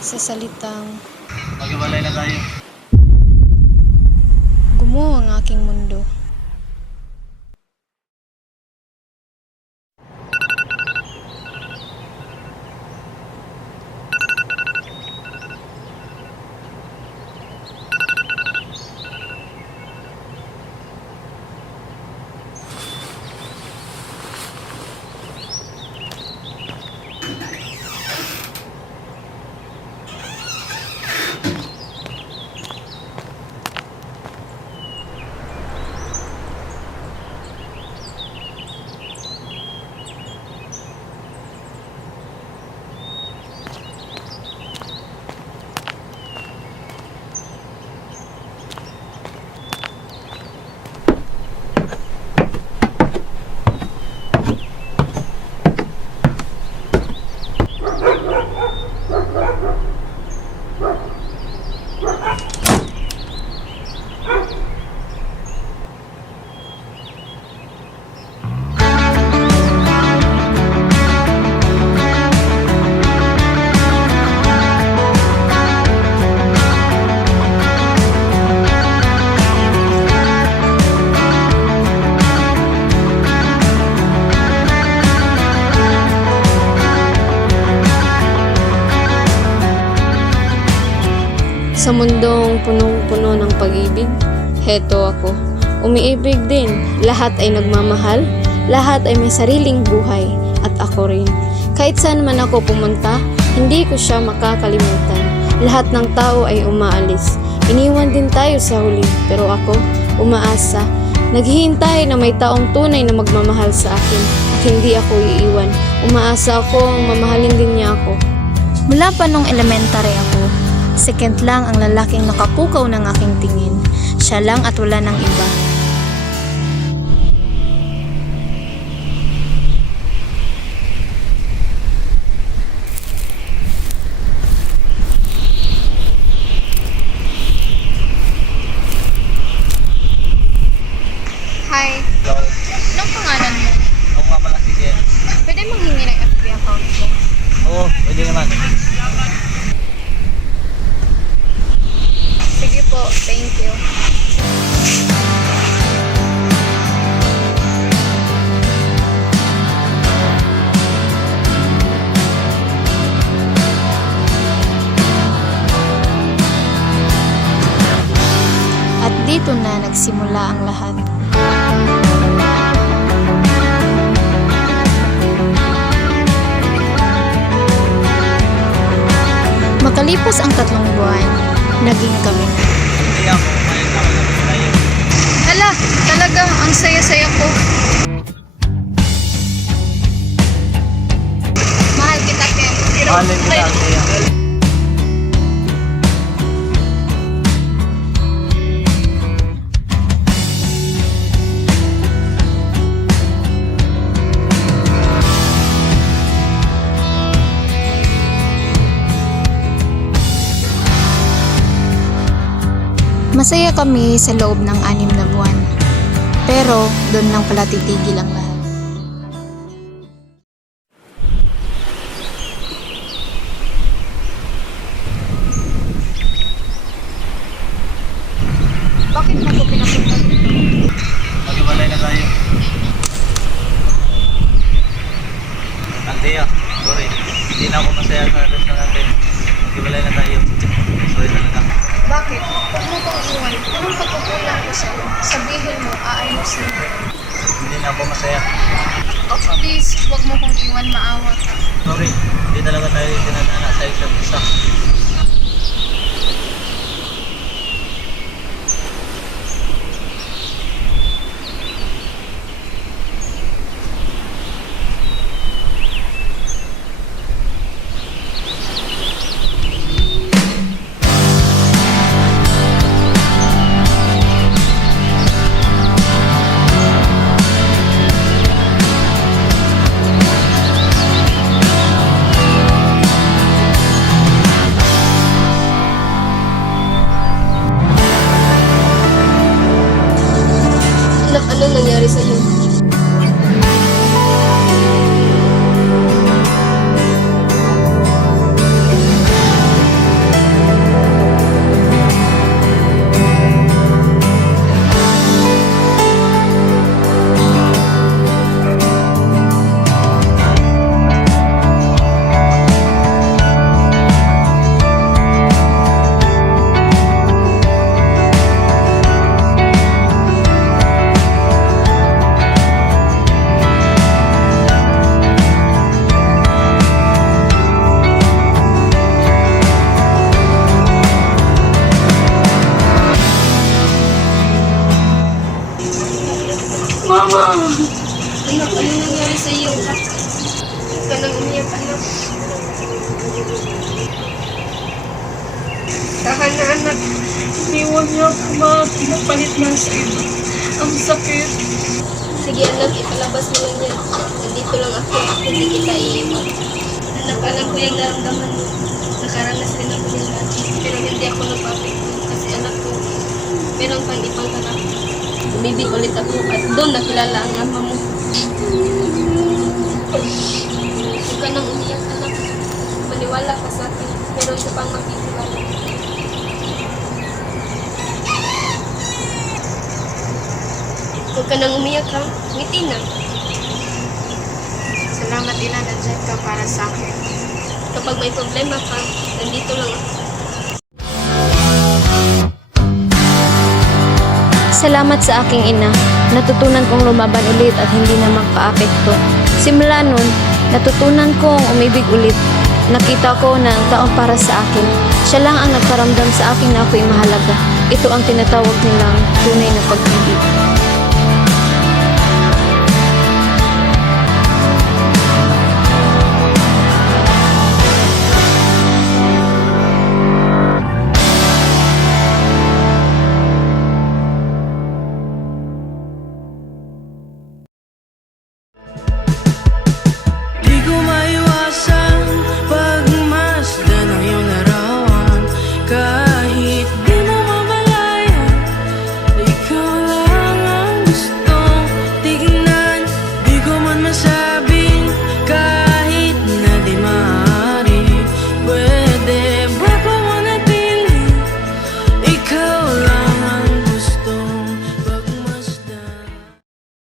sa salitang Maghiwalay na tayo. gumuho ang aking mundo. Sa mundong punong-puno ng pag-ibig, heto ako. Umiibig din, lahat ay nagmamahal, lahat ay may sariling buhay, at ako rin. Kahit saan man ako pumunta, hindi ko siya makakalimutan. Lahat ng tao ay umaalis. Iniwan din tayo sa huli, pero ako, umaasa. Naghihintay na may taong tunay na magmamahal sa akin, at hindi ako iiwan. Umaasa akong mamahalin din niya ako. Mula pa nung elementary ako, second lang ang lalaking nakapukaw ng aking tingin. Siya lang at wala ng iba. Hi, So, anong pangalan mo? ako nga pala si Ken. Pwede manghingi ng FB account mo? Oo, pwede naman. Sige po, thank you. At dito na nagsimula ang lahat. Makalipas ang 3 buwan, naging kami na. Hindi ako, may nakalapit tayo. Hala, talaga, ang saya-saya ko. Mahal kita, Ken. Mahalin kita, Tia. Masaya kami sa loob ng 6 na buwan. Pero doon lang pala titigil ang lahat. Bakit mo ko pinapunta dito? Maghiwalay na tayo. Tia, sorry. Hindi na ako masaya sa relasyon natin. Maghiwalay na tayo. Sorry talaga. Bakit? Huwag mo kong iwan. Anong pagkukulang ko sa'yo? Sabihin mo, aayusin mo. Hindi na ako masaya. Oh, please, huwag mo kong iwan, maawa ka. Sorry, hindi talaga tayo tinadana sa isa't isa. Tahan na anak, iniwan niyo ako pinapalit na sa iba. Ang sakit. Sige anak, ipalabas mo lang yan. Nandito lang ako, hindi kita iiwan. Anak, alam ko yung naramdaman mo. Nakaranas rin ako yung dati. Pero hindi ako napapekto kasi anak ko, meron pang ibang anak. Umibig ulit ako at doon nakilala ang ama mo. Huwag ka nang umiyak anak. Maniwala ka sa akin. Meron ka pang makikilala. Huwag ka nang umiyak ha. Ngiti na. Salamat ina, nandyan ka para sa akin. Kapag may problema ka, nandito lang ako. Salamat sa aking ina. Natutunan kong lumaban ulit at hindi na magpa-apekto. Simula nun, natutunan kong umibig ulit. Nakita ko na ang taong para sa akin. Siya lang ang nagparamdam sa akin na ako'y mahalaga. Ito ang tinatawag nilang tunay na pag-ibig.